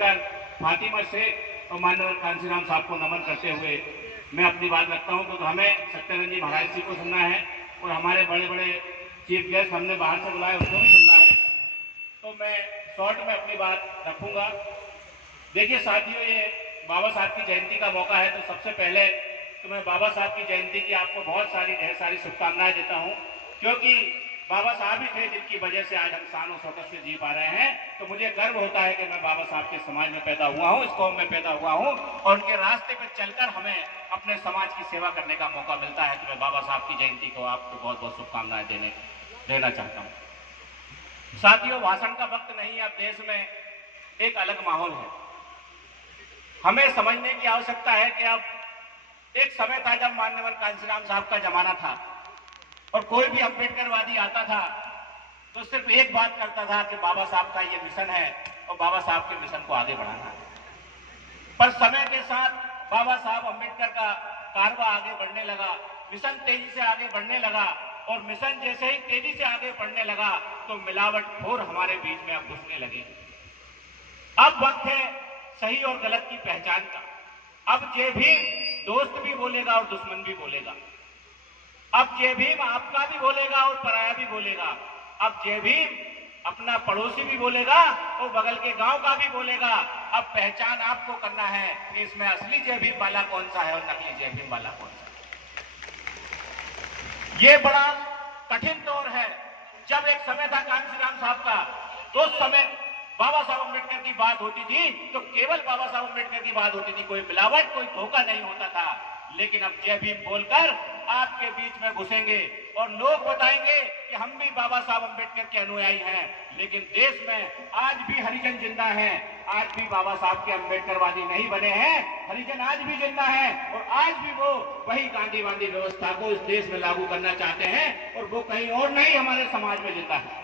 Doctor Fatima Sheikh और माननीय कांशीराम साहब को नमन करते हुए मैं अपनी बात रखता हूँ। तो हमें सत्यनारायण जी महाराज जी को सुनना है और हमारे बड़े बड़े चीफ गेस्ट हमने बाहर से बुलाए उसको भी सुनना है। तो मैं शॉर्ट में अपनी बात रखूंगा। देखिए साथियों, ये बाबा साहब की जयंती का मौका है, तो सबसे पहले तो मैं बाबा साहब की जयंती की आपको बहुत सारी ढेर सारी शुभकामनाएं देता हूं, क्योंकि बाबा साहब ही थे जिनकी वजह से आज हम शान और शौकत से जी पा रहे हैं। तो मुझे गर्व होता है कि मैं बाबा साहब के समाज में पैदा हुआ हूं, इस कौम में पैदा हुआ हूं और उनके रास्ते पर चलकर हमें अपने समाज की सेवा करने का मौका मिलता है। तो मैं बाबा साहब की जयंती को आपको बहुत बहुत शुभकामनाएं देना चाहता हूँ। साथियों, भाषण का वक्त नहीं है, अब देश में एक अलग माहौल है। हमें समझने की आवश्यकता है कि अब एक समय था जब माननीय कांशीराम साहब का जमाना था और कोई भी अम्बेडकरवादी आता था तो सिर्फ एक बात करता था कि बाबा साहब का ये मिशन है और बाबा साहब के मिशन को आगे बढ़ाना है। पर समय के साथ बाबा साहब अम्बेडकर का कारवा आगे बढ़ने लगा, मिशन तेजी से आगे बढ़ने लगा और मिशन जैसे ही तेजी से आगे बढ़ने लगा तो मिलावटखोर हमारे बीच में अब घुसने लगे। अब वक्त है सही और गलत की पहचान का। अब जे भी दोस्त भी बोलेगा और दुश्मन भी बोलेगा। अब जे भी आपका भी बोलेगा और पराया भी बोलेगा। अब जे भी अपना पड़ोसी भी बोलेगा और बगल के गांव का भी बोलेगा। अब पहचान आपको करना है कि इसमें असली जय भीम वाला कौन सा है और नकली जय भीम वाला कौन सा है। ये बड़ा कठिन दौर है। जब एक समय था कांशीराम साहब का, तो उस समय बाबा साहब अम्बेडकर की बात होती थी तो केवल बाबा साहब अम्बेडकर की बात होती थी, कोई मिलावट कोई धोखा नहीं होता था। लेकिन अब जय भीम बोलकर आपके बीच में घुसेंगे और लोग बताएंगे कि हम भी बाबा साहब अम्बेडकर के अनुयायी हैं। लेकिन देश में आज भी हरिजन जिंदा हैं, आज भी बाबा साहब के अम्बेडकरवादी नहीं बने हैं। हरिजन आज भी जिंदा है और आज भी वो वही गांधीवादी व्यवस्था को इस देश में लागू करना चाहते हैं और वो कहीं और नहीं हमारे समाज में जिंदा है।